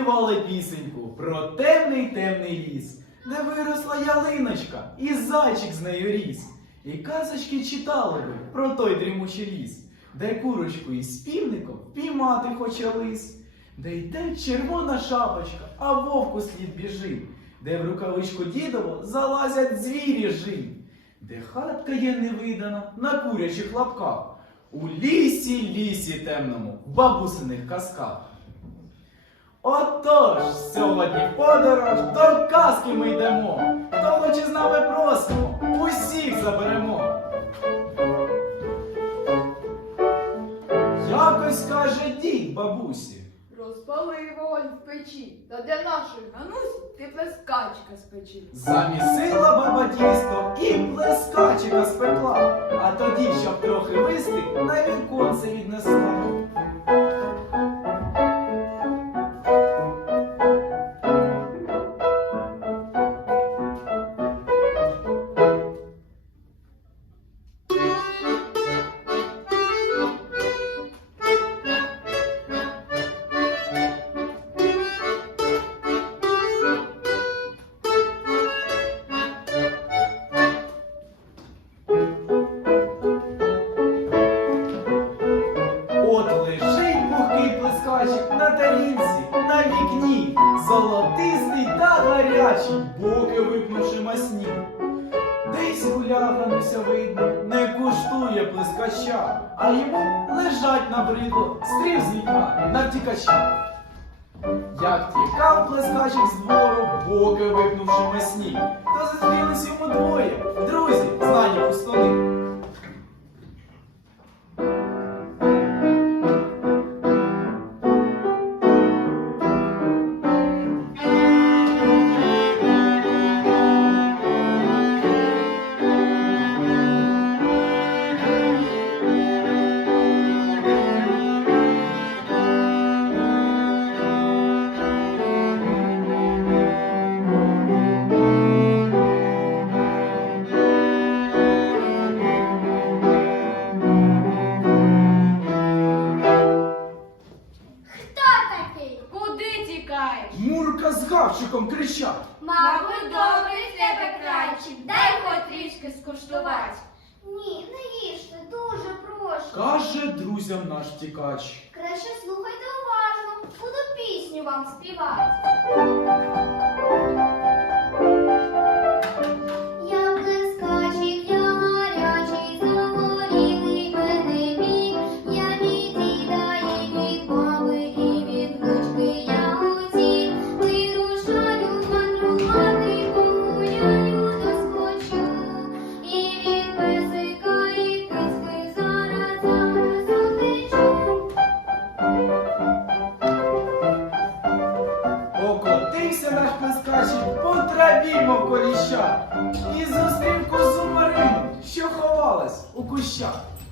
співали пісеньку про темний темний ліс, де виросла ялиночка, і зайчик з нею ріс. І казочки читали ви про той дрімучий ліс, де курочку із півником впіймати хоче лис, де йде червона шапочка, а вовку слід біжить, де в рукавичку дідово залазять звірі жить, де хатка є невидана на курячих лапках, у лісі, лісі темному, в бабусиних казках. Отож, сьогодні в подорож до казки ми йдемо. Хто хоче з нами просимо, усіх заберемо. Якось каже дід бабусі. Розпали вогонь в печі, та для нашої ганусі ти плескачка спечи. Замісила баба тісто і плескачика спекла, а тоді, щоб трохи вистиг, на віконце віднесла. Плескача, а йому лежать на набридло, стрів з вікна на втікача. Як тікав плескачик з двору, боки випнувши масні, та зустрілись йому кричать. Мабуть, добрий в тебе крайчик. Дай хоч трішки скуштувати. Ні, не їжте, дуже прошу. Каже друзям наш втікач. Краще слухайте уважно. Буду пісню вам співати. Ховалась у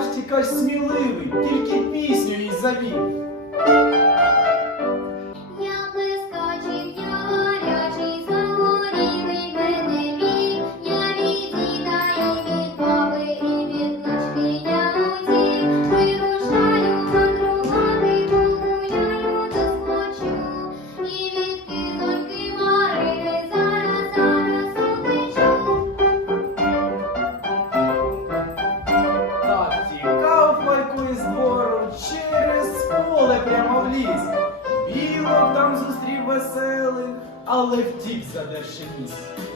Але наш сміливий, тільки пісню їй завів. Aleph Tip Zadeh Shemis.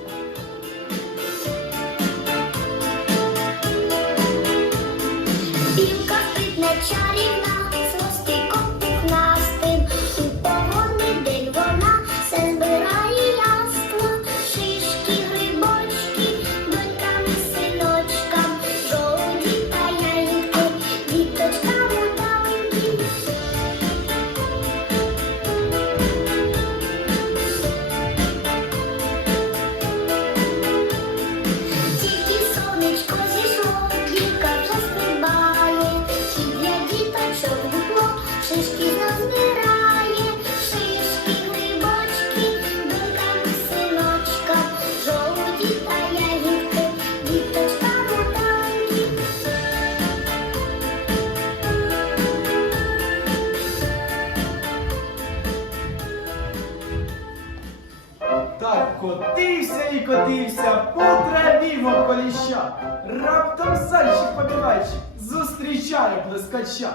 Покотився по траві вовколіща, раптом сальчик побігайчик, зустрічає блискача.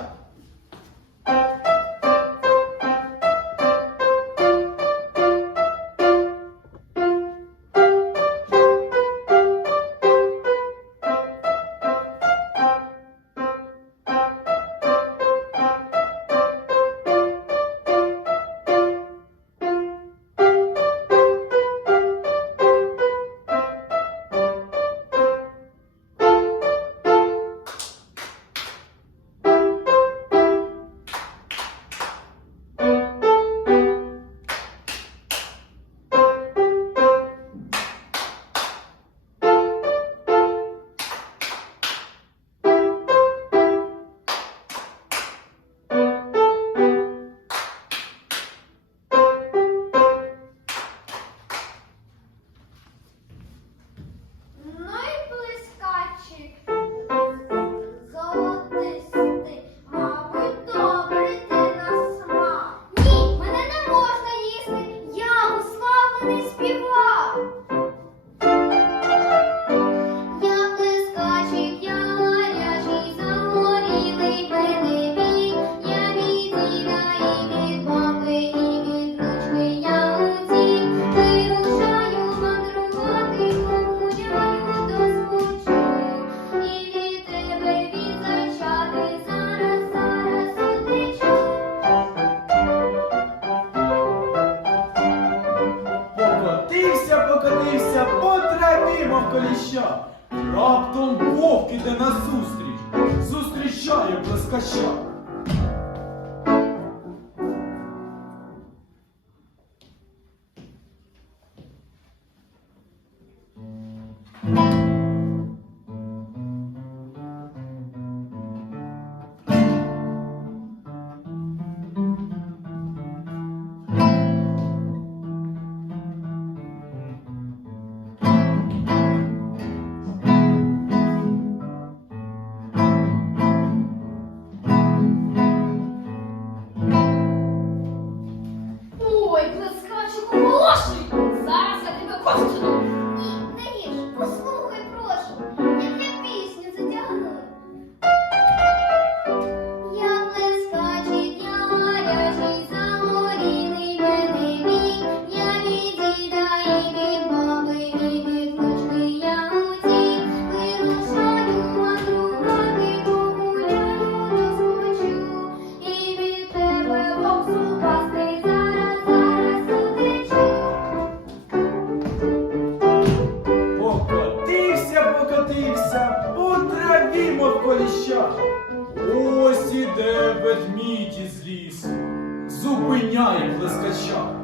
пиняє блискача.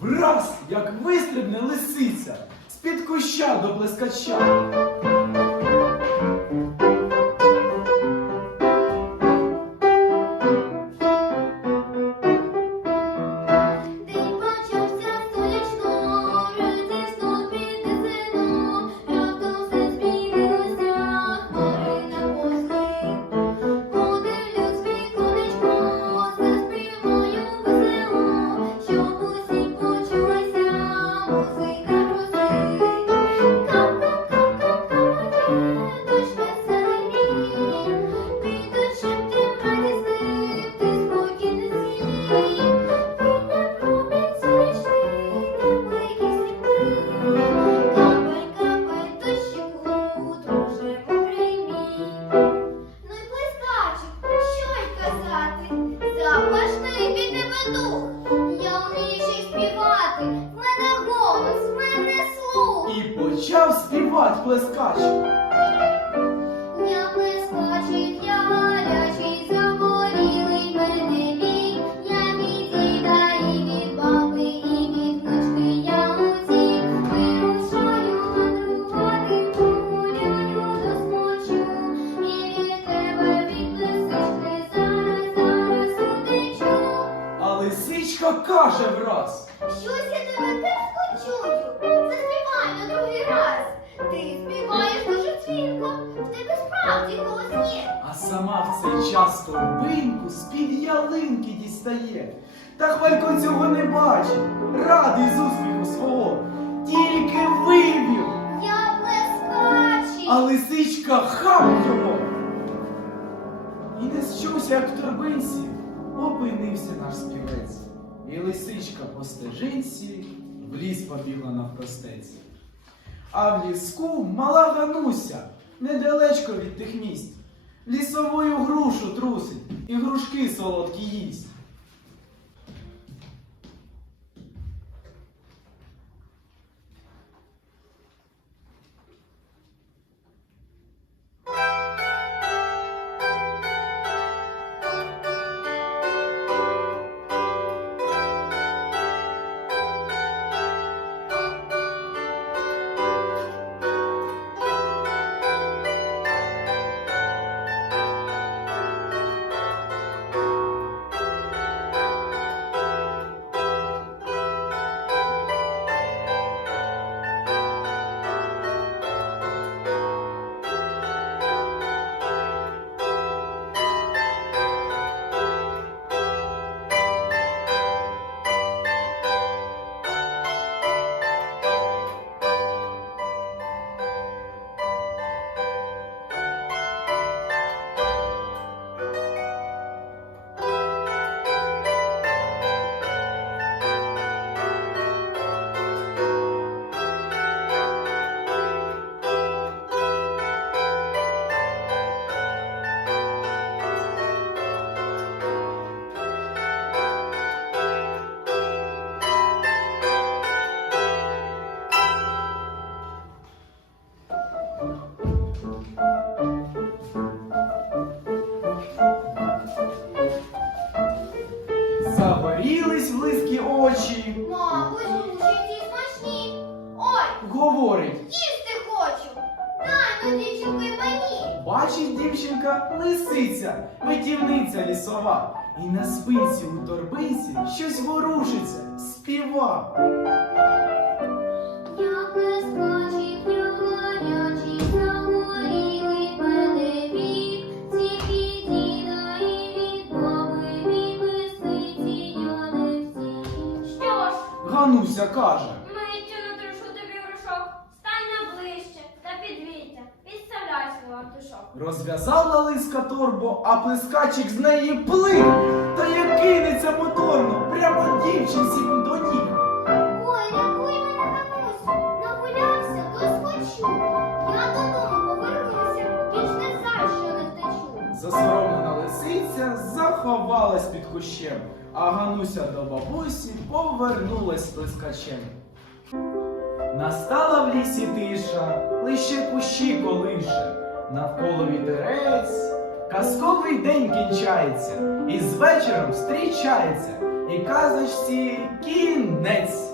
Враз, як вистрибне лисиця, з-під куща до блискача. Почав співати плескач. В цей час торбинку з-під ялинки дістає. Та хвалько цього не бачить, радий з успіху свого, тільки вивів, Я блискачий. а лисичка хам його. І не счувся, як в торбинці, опинився наш співець. І лисичка по стежинці в ліс побігла навпростець. А в ліску мала Гануся, недалечко від тих місць. Лісовою грушу трусить і грушки солодкі їсть. Бачить дівчинка лисиця, витівниця лісова, і на спинці у торбинці щось ворушиться, співа. Я блискочив, я гарячий, загорілий вік. Тільки діда і від баби, від лисиці я не втік. Що ж, Гануся каже. Розв'язала лиска торбу, а плескачик з неї плив, та як кинеться моторно, прямо дівчинці до ніг. ой, рятуй мене, Ганусю, нагулявся, то схочу. Я додому повернуся, більш не за що не втечу. Засоромлена лисиця заховалась під кущем, а Гануся до бабусі повернулась з плескачем. Настала в лісі тиша, лише кущі колише, навколо вітерець, казковий день кінчається, і з вечором зустрічається, і казочці кінець.